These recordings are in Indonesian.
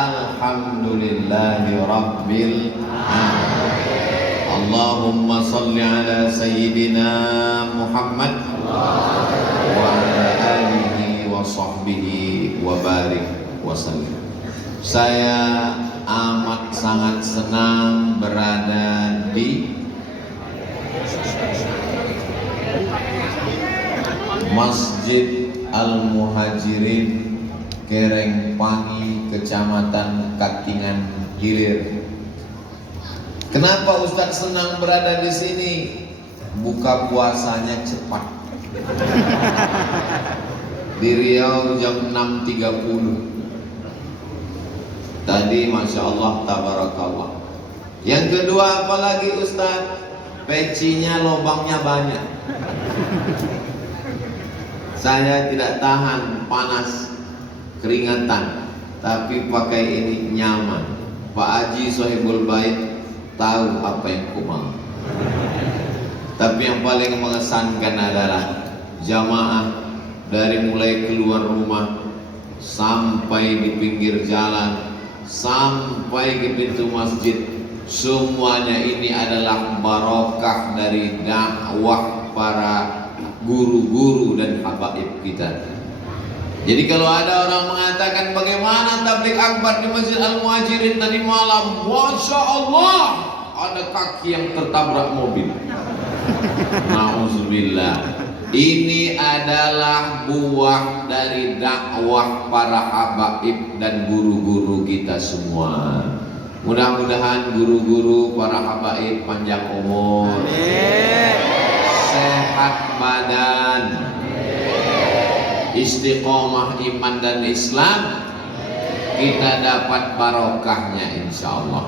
Alhamdulillahi Rabbil Alamin. Allahumma salli ala Sayyidina Muhammad wa ala alihi wa sahbihi wa barik wa sallim. Saya amat sangat senang berada di Masjid Al-Muhajirin Kerengpangi, Kecamatan Katingan Hilir. Kenapa Ustadz senang berada di sini? Buka puasanya cepat. Di Riau jam 6.30. Tadi Masya Allah, tabarakallah. Yang kedua apalagi Ustadz? Pecinya lubangnya banyak. Saya tidak tahan panas, keringatan, tapi pakai ini nyaman. Pak Haji Sohibul Bait tahu apa yang ku mau. Tapi yang paling mengesankan adalah jamaah dari mulai keluar rumah sampai di pinggir jalan sampai ke pintu masjid, semuanya ini adalah barokah dari dakwah para guru-guru dan habaib kita. Jadi kalau ada orang mengatakan bagaimana tabligh akbar di Masjid Al-Muhajirin tadi malam, Masya Allah, ada kaki yang tertabrak mobil. Nauzubillah. Ini adalah buah dari dakwah para habaib dan guru-guru kita semua. Mudah-mudahan guru-guru para habaib panjang umur, sehat badan, istiqomah iman dan Islam, kita dapat barokahnya insya Allah.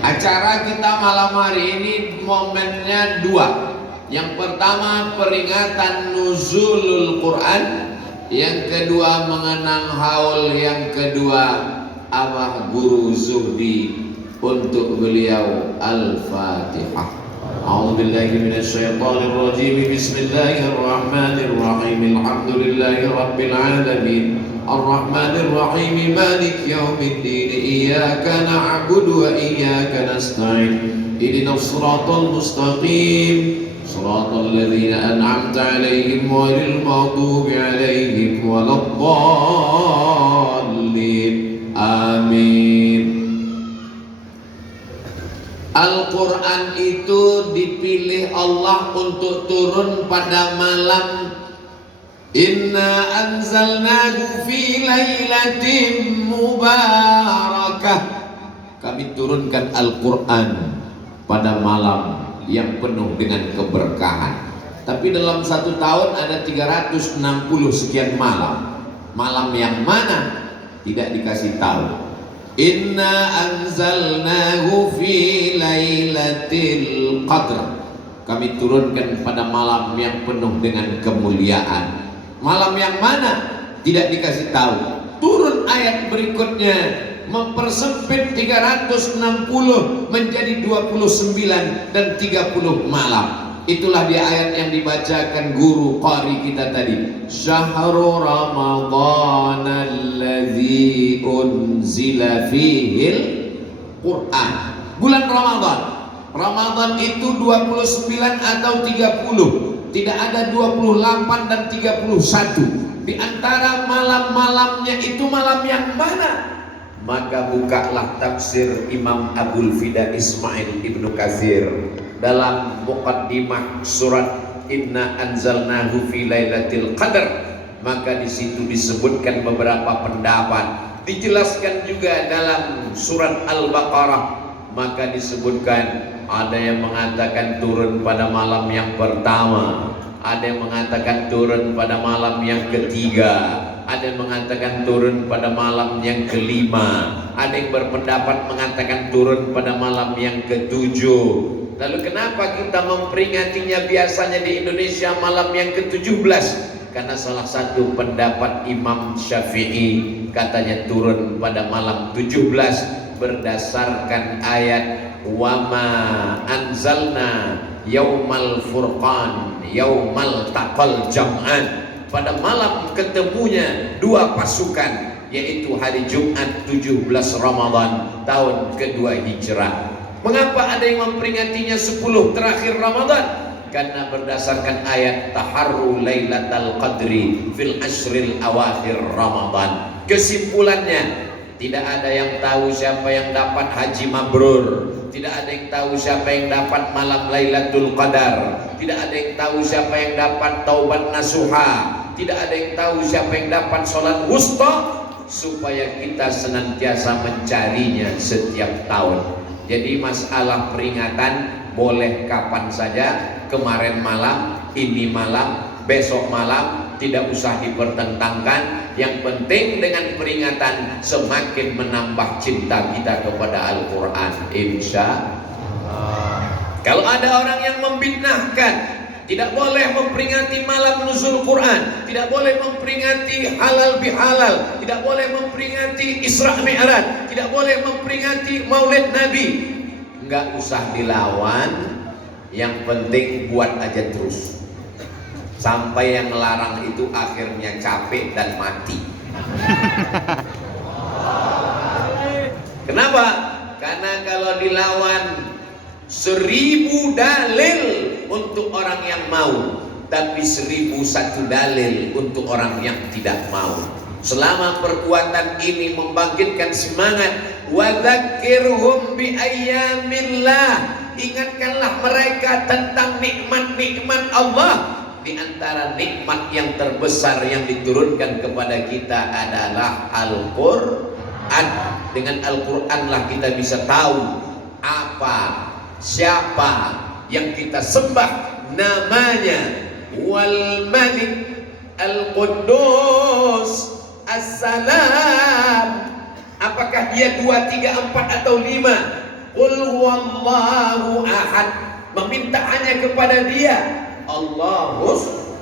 Acara kita malam hari ini momennya dua. Yang pertama peringatan nuzulul Quran, yang kedua mengenang haul, yang kedua Abah Guru Zuhdi, untuk beliau Al-Fatihah. A'udzubillahi minasyaitonir rajim. Bismillahirrahmanirrahim. Alhamdulillahi rabbil alamin. Arrahmanir rahim. Maliki yaumiddin. Iyyaka na'budu wa iyyaka nasta'in. Ihdinas siratal mustaqim. Siratal ladzina an'amta 'alaihim ghairil maghdubi 'alaihim waladdallin. Amin. Al-Quran itu dipilih Allah untuk turun pada malam. Inna anzalnahu fi lailatin mubarakah. Kami turunkan Al-Quran pada malam yang penuh dengan keberkahan. Tapi dalam satu tahun ada 360 sekian malam. Malam yang mana? Tidak dikasih tahu. Inna anzalnahu fi lailatul qadr. Kami turunkan pada malam yang penuh dengan kemuliaan. Malam yang mana? Tidak dikasih tahu. Turun ayat berikutnya mempersempit 360 menjadi 29 dan 30 malam. Itulah dia ayat yang dibacakan guru qari kita tadi. Syahrul Ramadhan alladzi unzila fihil Quran. Bulan Ramadan. Ramadan itu 29 atau 30. Tidak ada 28 dan 31. Di antara malam-malamnya itu malam yang mana? Maka bukalah tafsir Imam Abul Fida Ismail Ibnu Katsir dalam muqaddimah surat Inna anzalnahu fi lailatul qadr. Maka di situ disebutkan beberapa pendapat, dijelaskan juga dalam surat Al-Baqarah. Maka disebutkan ada yang mengatakan turun pada malam yang pertama, ada yang mengatakan turun pada malam yang ketiga, ada yang mengatakan turun pada malam yang kelima, ada yang berpendapat mengatakan turun pada malam yang ketujuh. Lalu kenapa kita memperingatinya biasanya di Indonesia malam yang ke-17? Karena salah satu pendapat Imam Syafi'i katanya turun pada malam 17 berdasarkan ayat wama anzalna yaumal furqan yaumal taqal jam'an. Pada malam ketemunya dua pasukan, yaitu hari Jumat 17 Ramadan tahun kedua Hijrah. Mengapa ada yang memperingatinya 10 terakhir Ramadan? Karena berdasarkan ayat taharru lailatal qadri fil ashril awakhir Ramadan. Kesimpulannya, tidak ada yang tahu siapa yang dapat haji mabrur, tidak ada yang tahu siapa yang dapat malam Lailatul Qadar, tidak ada yang tahu siapa yang dapat taubat nasuha, tidak ada yang tahu siapa yang dapat sholat wusta, supaya kita senantiasa mencarinya setiap tahun. Jadi masalah peringatan boleh kapan saja, kemarin malam, ini malam, besok malam, tidak usah dipertentangkan. Yang penting dengan peringatan semakin menambah cinta kita kepada Al-Quran, insya Allah. Kalau ada orang yang membidnahkan, tidak boleh memperingati malam nuzul Quran, tidak boleh memperingati halal bihalal, tidak boleh memperingati Isra Mi'raj, tidak boleh memperingati Maulid Nabi, nggak usah dilawan. Yang penting buat aja terus sampai yang melarang itu akhirnya capek dan mati. Kenapa? Karena kalau dilawan 1000 dalil untuk orang yang mau, tapi 1001 dalil untuk orang yang tidak mau. Selama perbuatan ini membangkitkan semangat, wa dzakirhum bi ayyamillah, ingatkanlah mereka tentang nikmat-nikmat Allah. Di antara nikmat yang terbesar yang diturunkan kepada kita adalah Al-Quran. Dengan Al-Quran lah kita bisa tahu apa, siapa yang kita sembah, namanya Wal Malik Al-Quddus As-Salam. Apakah dia 2, 3, 4 atau 5? Qul huwallahu ahad. Meminta hanya kepada dia. Allahus.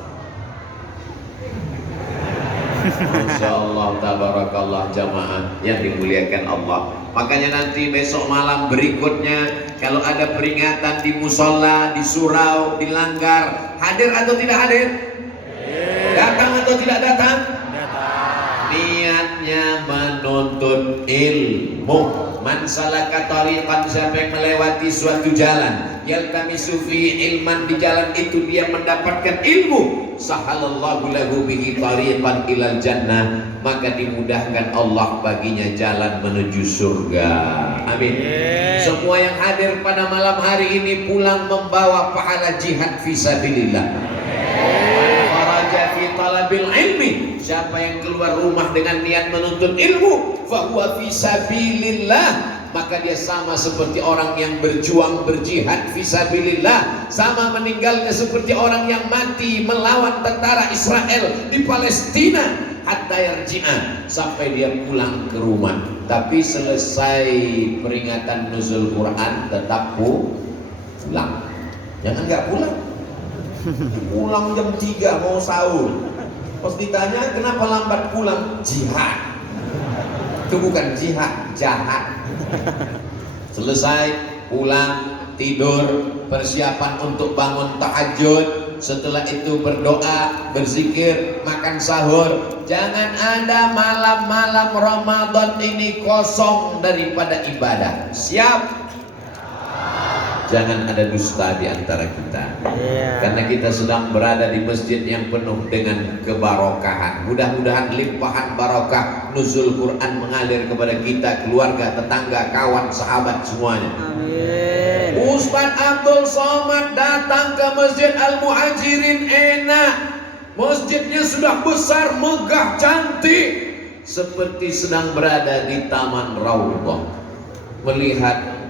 Masya Allah, tabarakallah jamaah yang dimuliakan Allah. Makanya nanti besok malam berikutnya, kalau ada peringatan di musola, di surau, di langgar, hadir atau tidak hadir? Datang atau tidak datang? Niatnya menuntut ilmu. Man salaka tariqan, siapa yang melewati suatu jalan, yaltamisu fi ilman, di jalan itu dia mendapatkan ilmu, sahalallahu lahu bihi tariqan ilal jannah, maka dimudahkan Allah baginya jalan menuju surga. Amin. Semua yang hadir pada malam hari ini pulang membawa pahala jihad fisabilillah. Faraja fi talabil ilmi, siapa yang keluar rumah dengan niat menuntut ilmu, fahuwa fisabilillah, maka dia sama seperti orang yang berjuang berjihad fisabilillah, sama meninggalnya seperti orang yang mati melawan tentara Israel di Palestina, hatta yarji'a, sampai dia pulang ke rumah. Tapi selesai peringatan nuzul Quran tetap pulang. Jangan nggak pulang. Pulang jam 3 mau sahur. Pas ditanya kenapa lambat pulang, jihad. Itu bukan jihad, jahat. Selesai pulang, tidur, persiapan untuk bangun tahajud, setelah itu berdoa, berzikir, makan sahur. Jangan ada malam-malam Ramadan ini kosong daripada ibadah. Siap? Jangan ada dusta di antara kita. Karena kita sedang berada di masjid yang penuh dengan kebarokahan. Mudah-mudahan limpahan barokah nuzul Quran mengalir kepada kita, keluarga, tetangga, kawan, sahabat semuanya. Amin. Ustaz Abdul Somad datang ke Masjid Al-Muhajirin, enak. Masjidnya sudah besar, megah, cantik, seperti sedang berada di Taman Raudhah. Melihat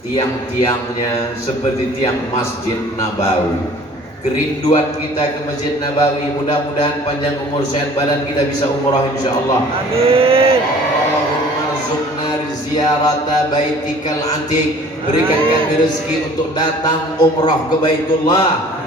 tiang-tiangnya seperti tiang Masjid Nabawi. Kerinduan kita ke Masjid Nabawi, mudah-mudahan panjang umur sehat badan kita bisa umrah insyaallah. Amin. Allahumma rzuqna ziyarata baitikal atiq. Berikan kami rezeki untuk datang umrah ke Baitullah.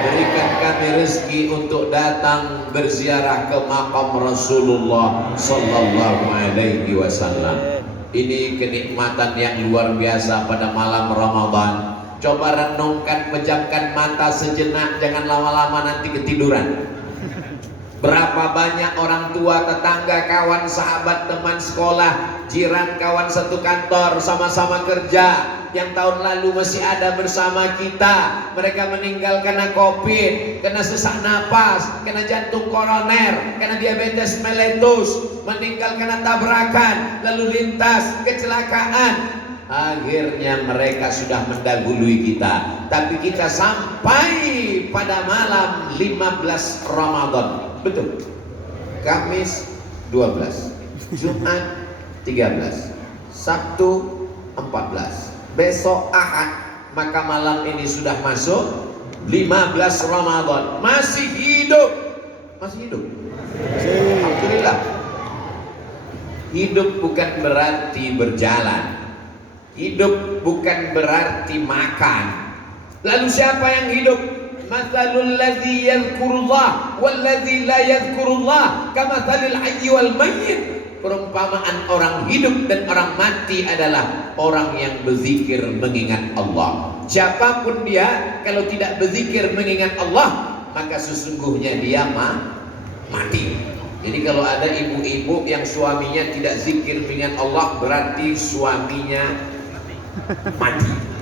Berikan kami rezeki untuk datang berziarah ke makam Rasulullah sallallahu alaihi wasallam. Ini kenikmatan yang luar biasa pada malam Ramadan. Coba renungkan, pejamkan mata sejenak, jangan lama-lama nanti ketiduran. Berapa banyak orang tua, tetangga, kawan, sahabat, teman sekolah, jiran, kawan satu kantor, sama-sama kerja, yang tahun lalu masih ada bersama kita, mereka meninggal karena COVID, karena sesak napas, karena jantung koroner, karena diabetes mellitus, meninggal karena tabrakan, lalu lintas, kecelakaan. Akhirnya mereka sudah mendahului kita, tapi kita sampai pada malam 15 Ramadan. Betul. Kamis 12, Jumat 13, Sabtu 14, besok Ahad, maka malam ini sudah masuk 15 Ramadan. Masih hidup. Masih hidup. Alhamdulillah. Hidup bukan berarti berjalan. Hidup bukan berarti makan. Lalu siapa yang hidup? Mathalul ladzi yadhkurullah wal ladzi la yadhkurullah kamathalil hayyi wal mayyit. Perumpamaan orang hidup dan orang mati adalah orang yang berzikir mengingat Allah. Siapapun dia, kalau tidak berzikir mengingat Allah, maka sesungguhnya dia mati. Jadi kalau ada ibu-ibu yang suaminya tidak zikir mengingat Allah, berarti suaminya mati.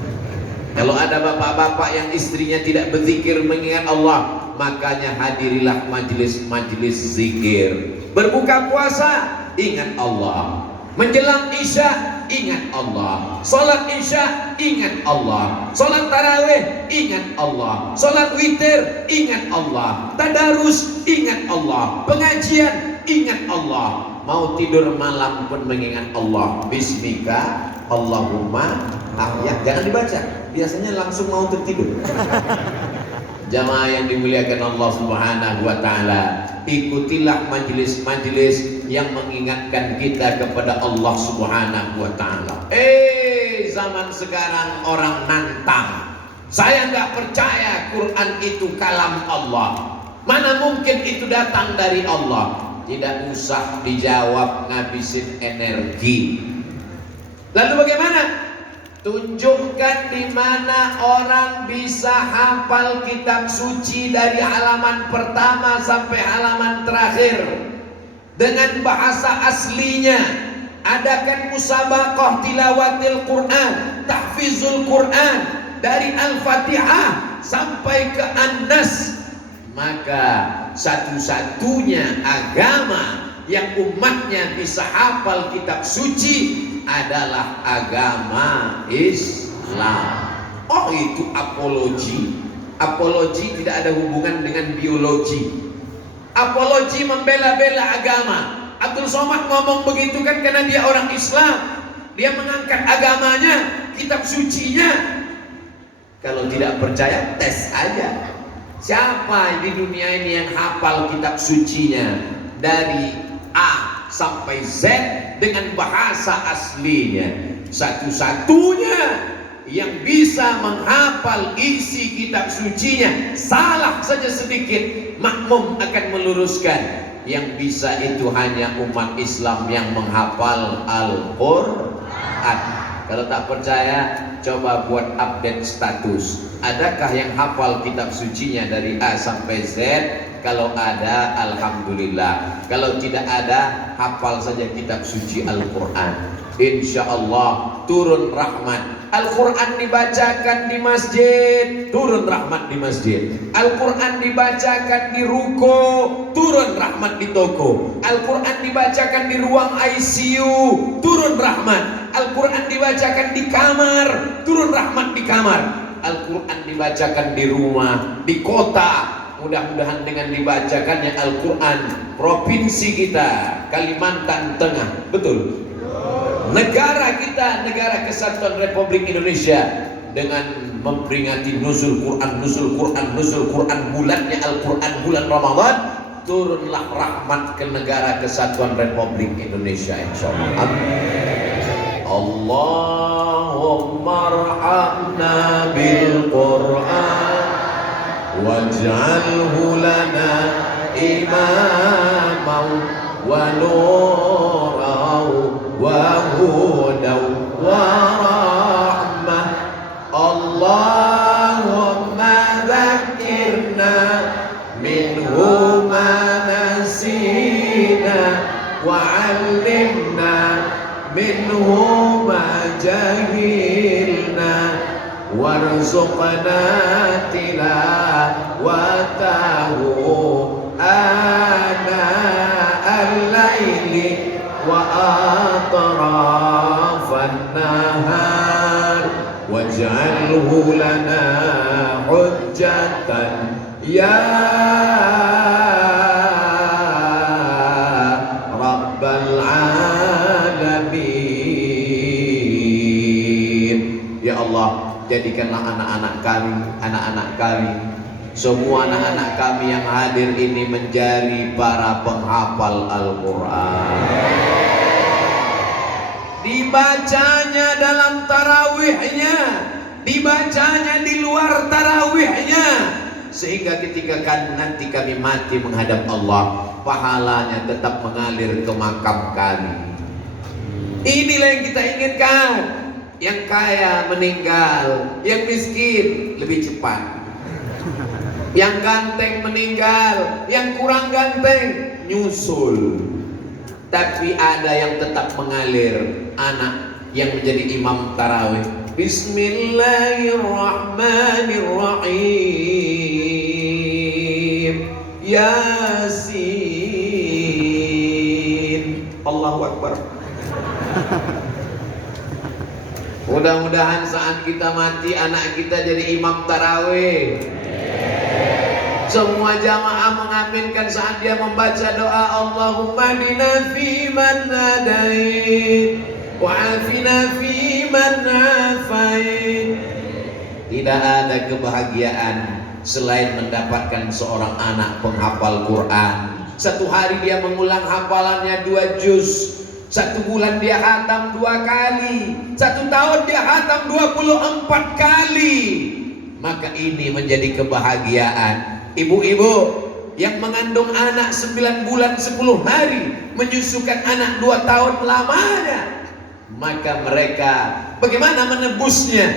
Kalau ada bapak-bapak yang istrinya tidak berzikir mengingat Allah, makanya hadirilah majelis-majelis zikir. Berbuka puasa, ingat Allah. Menjelang Isya, ingat Allah. Salat Isya, ingat Allah. Salat tarawih, ingat Allah. Salat witir, ingat Allah. Tadarus, ingat Allah. Pengajian, ingat Allah. Mau tidur malam pun mengingat Allah. Bismika Allahumma ahya. Jangan dibaca, biasanya langsung mau tertidur. Jamaah yang dimuliakan Allah Subhanahu wa taala, ikutilah majelis-majelis yang mengingatkan kita kepada Allah Subhanahu wa taala. Zaman sekarang orang nantang. Saya nggak percaya Quran itu kalam Allah. Mana mungkin itu datang dari Allah? Tidak usah dijawab, ngabisin energi. Lalu bagaimana? Tunjukkan di mana orang bisa hafal kitab suci dari halaman pertama sampai halaman terakhir dengan bahasa aslinya. Adakan musabaqah tilawatil Quran, tahfizul Quran dari Al-Fatihah sampai ke An-Nas. Maka satu-satunya agama yang umatnya bisa hafal kitab suci adalah agama Islam. Oh, itu apologi. Apologi tidak ada hubungan dengan biologi. Apologi membela-bela agama. Abdul Somad ngomong begitu kan karena dia orang Islam. Dia mengangkat agamanya, kitab sucinya. Kalau tidak percaya, tes aja. Siapa di dunia ini yang hafal kitab sucinya dari A sampai Z dengan bahasa aslinya? Satu-satunya yang bisa menghafal isi kitab sucinya, salah saja sedikit, makmum akan meluruskan. Yang bisa itu hanya umat Islam yang menghafal Al-Quran. Kalau tak percaya, coba buat update status. Adakah yang hafal kitab sucinya dari A sampai Z? Kalau ada, alhamdulillah. Kalau tidak ada, hafal saja kitab suci Al-Quran. Insya Allah turun rahmat. Al-Quran dibacakan di masjid, turun rahmat di masjid. Al-Quran dibacakan di ruko, turun rahmat di toko. Al-Quran dibacakan di ruang ICU, turun rahmat. Al-Quran dibacakan di kamar, turun rahmat di kamar. Al-Quran dibacakan di rumah, di kota. Mudah-mudahan dengan dibacakannya Al-Quran, provinsi kita Kalimantan Tengah, betul, negara kita, Negara Kesatuan Republik Indonesia, dengan memperingati nuzul Quran, bulannya Al-Quran, bulan Ramadan, turunlah rahmat ke Negara Kesatuan Republik Indonesia, insyaallah. Amin. Allahumma arhamna bil Quran waj'alhu lana imaman wa nuran wa hudan wa rahmah. Allahumma dzakirna minhu ma minhu ma jahilna warzuqna tilawatahu ana al-laili wa atrafan nahar waj'alhu lana hujjatan ya rabbal alamin. Ya Allah, jadikanlah anak-anak kami, semua anak-anak kami yang hadir ini menjadi para penghafal Al-Quran. Dibacanya dalam tarawihnya, dibacanya di luar tarawihnya, sehingga ketika nanti kami mati menghadap Allah, pahalanya tetap mengalir ke makam kami. Inilah yang kita inginkan. Yang kaya meninggal, yang miskin lebih cepat. Yang ganteng meninggal, yang kurang ganteng nyusul. Tapi ada yang tetap mengalir, anak yang menjadi imam tarawih. Bismillahirrahmanirrahim. Yasin. Allahu Akbar. Mudah-mudahan saat kita mati anak kita jadi imam tarawih. Semua jamaah mengaminkan saat dia membaca doa Allahumma hdina fiman hadait wa afina fiman afait. Tidak ada kebahagiaan selain mendapatkan seorang anak penghafal Quran. Satu hari dia mengulang hafalannya 2 juz. 1 bulan dia hatam 2 kali, 1 tahun dia hatam 24 kali. Maka ini menjadi kebahagiaan ibu-ibu yang mengandung anak 9 bulan 10 hari, menyusukan anak 2 tahun lamanya. Maka mereka bagaimana menebusnya?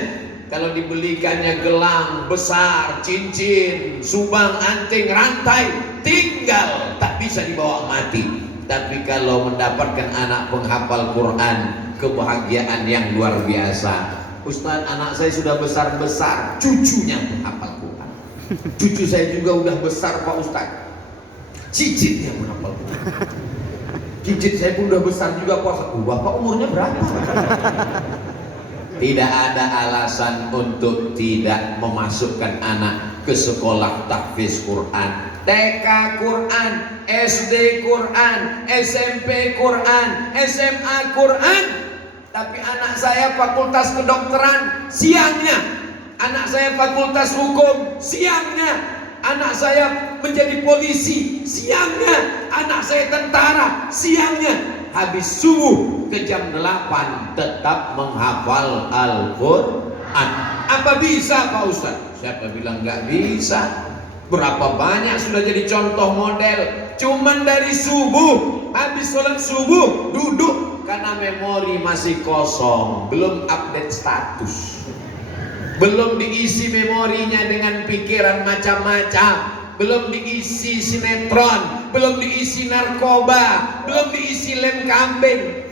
Kalau dibelikannya gelang besar, cincin, subang, anting, rantai, tinggal tak bisa dibawa mati. Tapi kalau mendapatkan anak penghafal Quran, kebahagiaan yang luar biasa. Ustaz, anak saya sudah besar-besar, cucunya penghafal Quran. Cucu saya juga udah besar Pak Ustaz, cicitnya menghafal Quran. Cicit saya pun udah besar juga Pak Ustaz. Bapak umurnya berapa? Tidak ada alasan untuk tidak memasukkan anak ke sekolah tahfiz Quran. TK Quran, SD Quran, SMP Quran, SMA Quran. Tapi anak saya fakultas kedokteran, siangnya. Anak saya fakultas hukum, siangnya. Anak saya menjadi polisi, siangnya. Anak saya tentara, siangnya. Habis subuh ke jam 8 tetap menghafal Al-Quran. Apa bisa Pak Ustaz? Siapa bilang nggak bisa? Berapa banyak sudah jadi contoh model. Cuman dari subuh, habis sholat subuh duduk karena memori masih kosong, belum update status, belum diisi memorinya dengan pikiran macam-macam, belum diisi sinetron, belum diisi narkoba, belum diisi lem kambing,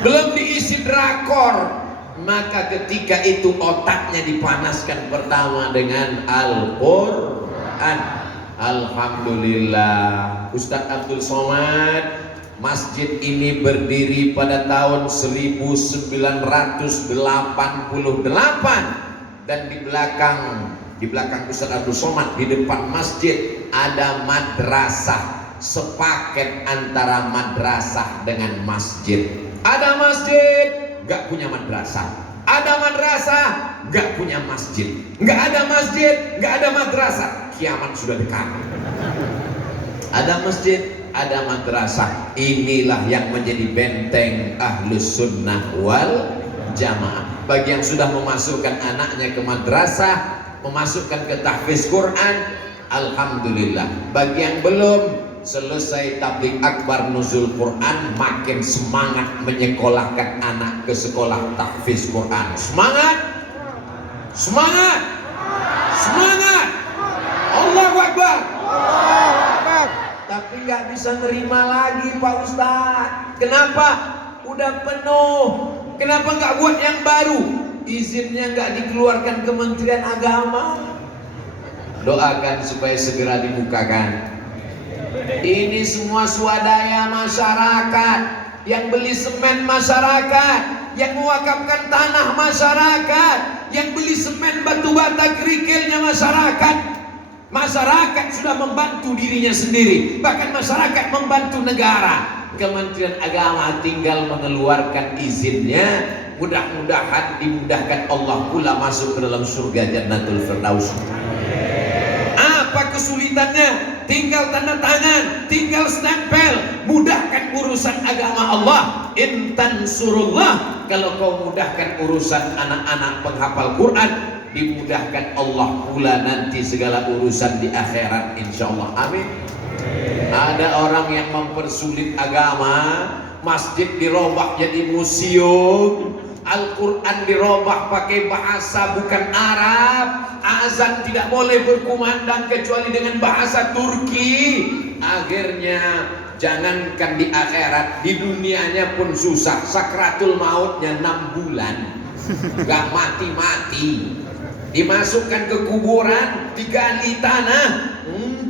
belum diisi drakor. Maka ketika itu otaknya dipanaskan pertama dengan Al-Quran. Alhamdulillah, Ustadz Abdul Somad, masjid ini berdiri pada tahun 1988. Dan di belakang Ustadz Abdul Somad, di depan masjid ada madrasah, sepaket antara madrasah dengan masjid. Ada masjid, gak punya madrasah. Ada madrasah, gak punya masjid. Gak ada masjid, gak ada madrasah. Kiamat sudah dekat. Ada masjid, ada madrasah. Inilah yang menjadi benteng Ahlus Sunnah wal Jamaah. Bagi yang sudah memasukkan anaknya ke madrasah, memasukkan ke tahfiz Quran, alhamdulillah. Bagi yang belum, selesai tabligh akbar nuzul Quran, makin semangat menyekolahkan anak ke sekolah tahfiz Quran. Semangat, semangat, semangat. Allahu Akbar. Tapi nggak bisa nerima lagi Pak Ustadz. Kenapa? udah penuh. Kenapa nggak buat yang baru? Izinnya nggak dikeluarkan Kementerian Agama. Doakan supaya segera dibukakan. Ini semua swadaya masyarakat, yang beli semen masyarakat, yang mewakafkan tanah masyarakat, yang beli semen batu bata kerikilnya masyarakat. Masyarakat sudah membantu dirinya sendiri, bahkan masyarakat membantu negara. Kementerian Agama tinggal mengeluarkan izinnya. Mudah-mudahan dimudahkan Allah pula masuk ke dalam surga Jannatul Firdaus. Apa kesulitannya? Tinggal tanda tangan, tinggal stempel. Mudahkan urusan agama Allah. Intan surullah. Kalau kau mudahkan urusan anak-anak penghafal Quran, dimudahkan Allah pula nanti segala urusan di akhirat, insyaallah. Amin. Ada orang yang mempersulit agama. Masjid dirobah jadi museum, Al-Quran dirobah pakai bahasa bukan Arab, azan tidak boleh berkumandang kecuali dengan bahasa Turki. Akhirnya jangankan di akhirat, di dunianya pun susah. Sakratul mautnya 6 bulan, gak mati-mati. Dimasukkan ke kuburan, digali tanah,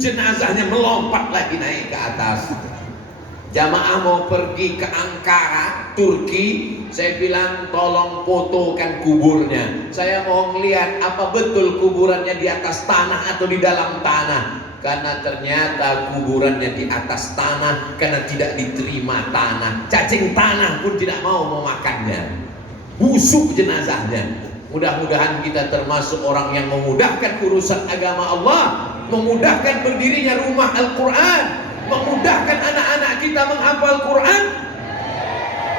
jenazahnya melompat lagi naik ke atas. Jamaah mau pergi ke Ankara, Turki, saya bilang tolong fotokan kuburnya. Saya mau ngelihat apa betul kuburannya di atas tanah atau di dalam tanah. Karena ternyata kuburannya di atas tanah, karena tidak diterima tanah. Cacing tanah pun tidak mau memakannya. Busuk jenazahnya. Mudah-mudahan kita termasuk orang yang memudahkan urusan agama Allah, memudahkan berdirinya rumah Al-Quran, memudahkan anak-anak kita menghafal Quran.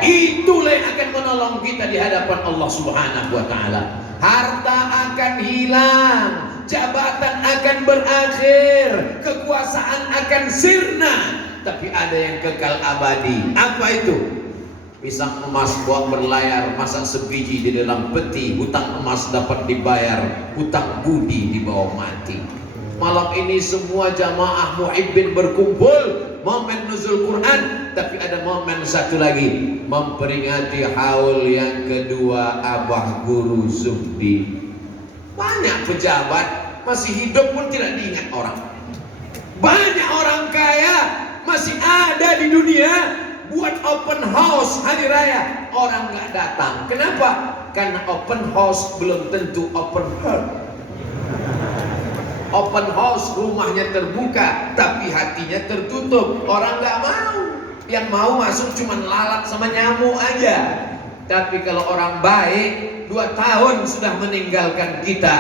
Itulah yang akan menolong kita di hadapan Allah Subhanahu wa taala. Harta akan hilang, jabatan akan berakhir, kekuasaan akan sirna, tapi ada yang kekal abadi. Apa itu? Pisang emas buat berlayar, masak sebiji di dalam peti. Hutang emas dapat dibayar, hutang budi dibawa mati. Malam ini semua jamaah muhibbin berkumpul, momen nuzul Quran, tapi ada momen satu lagi, memperingati haul yang kedua Abah Guru Zuhdi. Banyak pejabat masih hidup pun tidak diingat orang. Banyak orang kaya masih ada di dunia, buat open house hari raya, orang nggak datang. Kenapa? Karena open house belum tentu open heart. Open house rumahnya terbuka tapi hatinya tertutup, orang nggak mau. Yang mau masuk cuma lalat sama nyamuk aja. Tapi kalau orang baik 2 tahun sudah meninggalkan kita,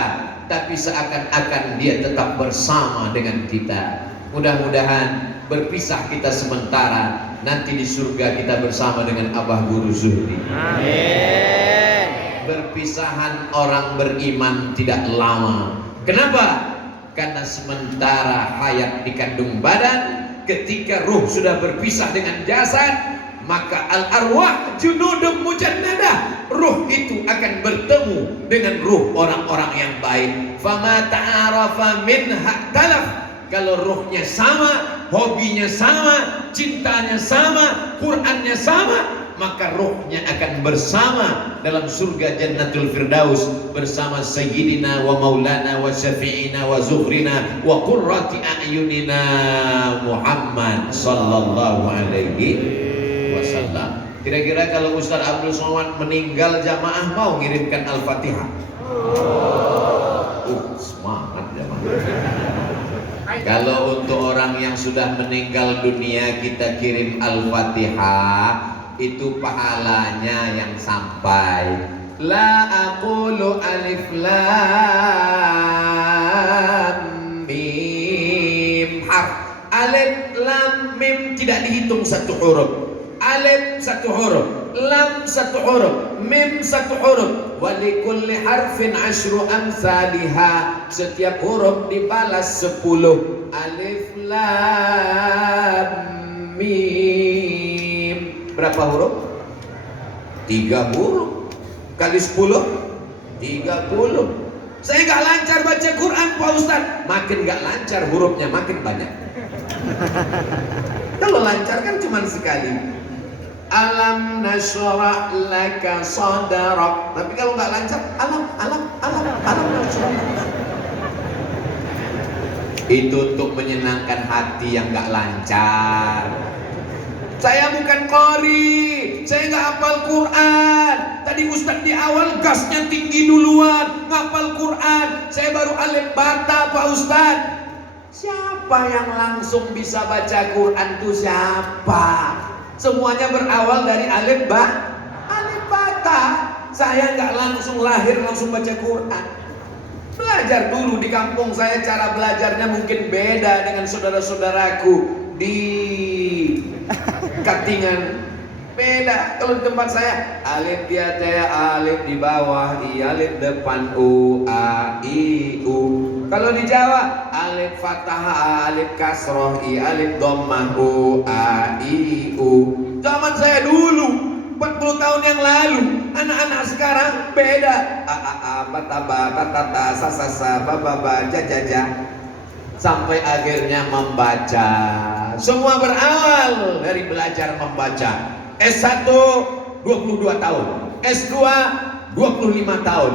tapi seakan-akan dia tetap bersama dengan kita. Mudah-mudahan berpisah kita sementara, nanti di surga kita bersama dengan Abah Guru Zuhdi. Amin. Berpisahan orang beriman tidak lama. Kenapa? Karena sementara hayat dikandung badan, ketika ruh sudah berpisah dengan jasad, maka al-arwah junudum mujannadah, ruh itu akan bertemu dengan ruh orang-orang yang baik. Fama ta'arafa minha talaf. Kalau ruhnya sama, hobinya sama, cintanya sama, Qur'annya sama, maka ruhnya akan bersama dalam surga Jannatul Firdaus bersama Sayyidina wa Maulana wa Syafi'ina wa Zuhrina wa Qurrati a'yunina Muhammad sallallahu alaihi wasallam. Kira-kira kalau Ustaz Abdul Somad meninggal, jamaah mau ngirimkan Al-Fatihah? Semangat jamaah. Kalau untuk orang yang sudah meninggal dunia kita kirim Al-Fatihah, itu pahalanya yang sampai. La aqulu alif lam mim harf. Alif lam mim tidak dihitung 1 huruf. Alif 1 huruf, lam 1 huruf, mim 1 huruf. Walikulli harfin 10 amsalihha. Setiap huruf dibalas 10. Alif lam mim. Berapa huruf? 3 huruf. Kali 10 30. Saya gak lancar baca Quran Pak Ustaz. Makin gak lancar hurufnya, makin banyak. Kalau lancar kan cuma sekali. Alam nashrah laka sadrak. Tapi kalau nggak lancar, alam nashrah. Itu untuk menyenangkan hati yang nggak lancar. Saya bukan qori, saya nggak hafal Quran. Tadi Ustadz di awal gasnya tinggi duluan, ngapal Quran. Saya baru alif bata Pak Ustadz. Siapa yang langsung bisa baca Quran itu siapa? Semuanya berawal dari alif bata. Saya nggak langsung lahir langsung baca Quran. Belajar dulu di kampung saya, cara belajarnya mungkin beda dengan saudara-saudaraku di Katingan. Beda. Kalau di tempat saya alif di atas, alif di bawah, i alif depan, u a i u. Kalau di Jawa alif fathah, alif kasroh, i alif dhammah, u a i u. Zaman saya dulu 40 tahun yang lalu, anak-anak sekarang beda. Bataba, batata, sasasa, bababa, jajaja. Sampai akhirnya membaca. Semua berawal dari belajar membaca. S1 22 tahun, S2 25 tahun.